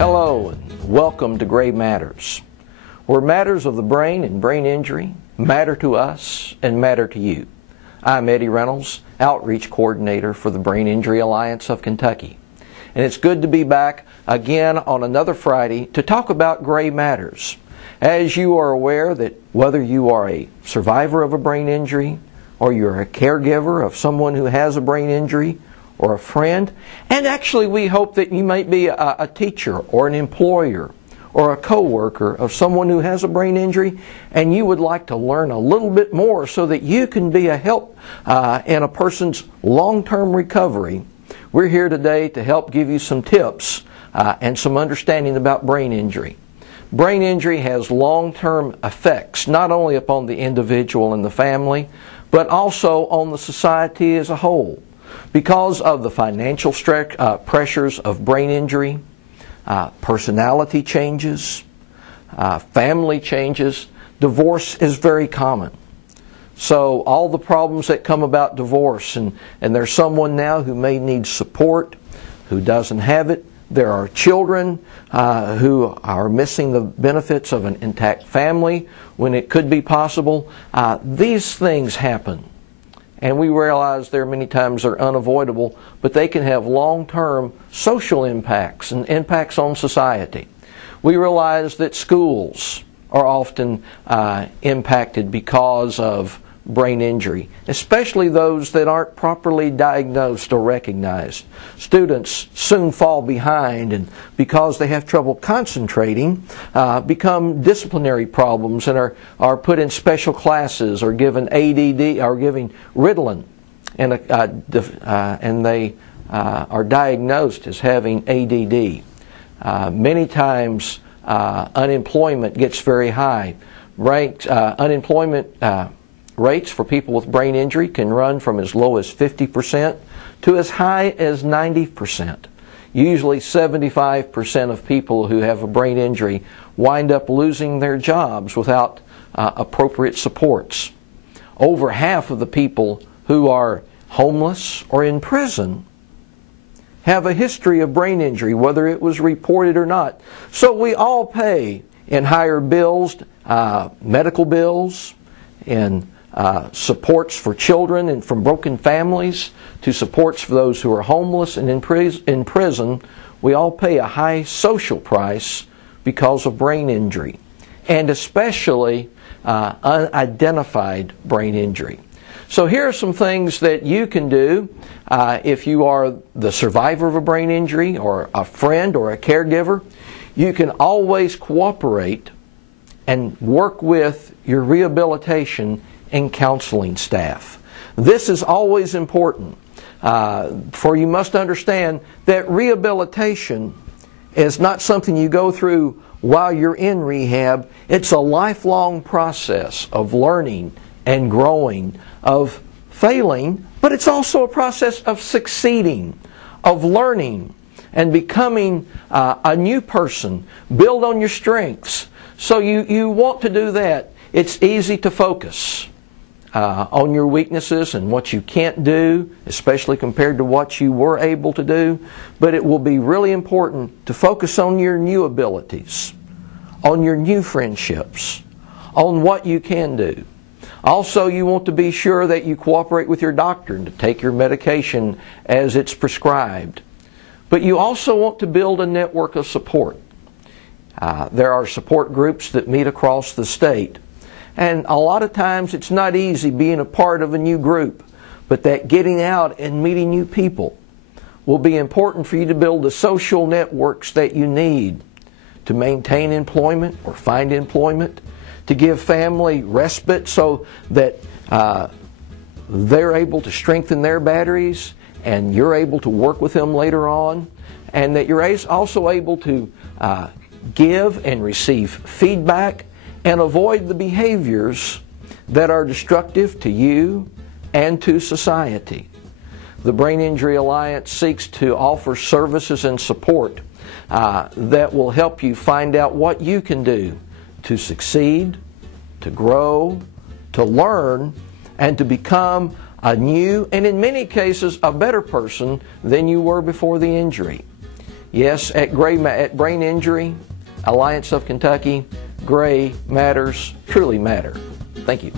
Hello and welcome to Gray Matters, where matters of the brain and brain injury matter to us and matter to you. I'm Eddie Reynolds, Outreach Coordinator for the Brain Injury Alliance of Kentucky. And it's good to be back again on another Friday to talk about Gray Matters. As you are aware that whether you are a survivor of a brain injury or you're a caregiver of someone who has a brain injury, or a friend, and actually we hope that you might be a teacher or an employer or a co-worker of someone who has a brain injury, and you would like to learn a little bit more so that you can be a help in a person's long-term recovery. We're here today to help give you some tips and some understanding about brain injury. Brain injury has long-term effects, not only upon the individual and the family, but also on the society as a whole. Because of the financial pressures of brain injury, personality changes, family changes, divorce is very common. So all the problems that come about divorce, and there's someone now who may need support, who doesn't have it. There are children who are missing the benefits of an intact family when it could be possible. These things happen. And we realize there many times they're unavoidable, but they can have long-term social impacts and impacts on society. We realize that schools are often impacted because of brain injury, especially those that aren't properly diagnosed or recognized. Students soon fall behind, and because they have trouble concentrating, become disciplinary problems and are put in special classes or given ADD or giving Ritalin, and they are diagnosed as having ADD. Many times unemployment gets very high. Unemployment rates for people with brain injury can run from as low as 50% to as high as 90%. Usually 75% of people who have a brain injury wind up losing their jobs without appropriate supports. Over half of the people who are homeless or in prison have a history of brain injury, whether it was reported or not. So we all pay in higher bills, medical bills, in supports for children and from broken families, to supports for those who are homeless and in prison. We all pay a high social price because of brain injury, and especially unidentified brain injury. So here are some things that you can do if you are the survivor of a brain injury or a friend or a caregiver. You can always cooperate and work with your rehabilitation and counseling staff. This is always important, for you must understand that rehabilitation is not something you go through while you're in rehab. It's a lifelong process of learning and growing, of failing, but it's also a process of succeeding, of learning and becoming a new person. Build on your strengths. So you want to do that. It's easy to focus on your weaknesses and what you can't do, especially compared to what you were able to do. But it will be really important to focus on your new abilities, on your new friendships, on what you can do. Also, you want to be sure that you cooperate with your doctor and to take your medication as it's prescribed. But you also want to build a network of support. There are support groups that meet across the state. And a lot of times it's not easy being a part of a new group, but that getting out and meeting new people will be important for you to build the social networks that you need to maintain employment or find employment, to give family respite so that they're able to strengthen their batteries and you're able to work with them later on, and that you're also able to give and receive feedback and avoid the behaviors that are destructive to you and to society. The Brain Injury Alliance seeks to offer services and support that will help you find out what you can do to succeed, to grow, to learn, and to become a new, and in many cases, a better person than you were before the injury. Yes, at Brain Injury Alliance of Kentucky, gray matters truly matter. Thank you.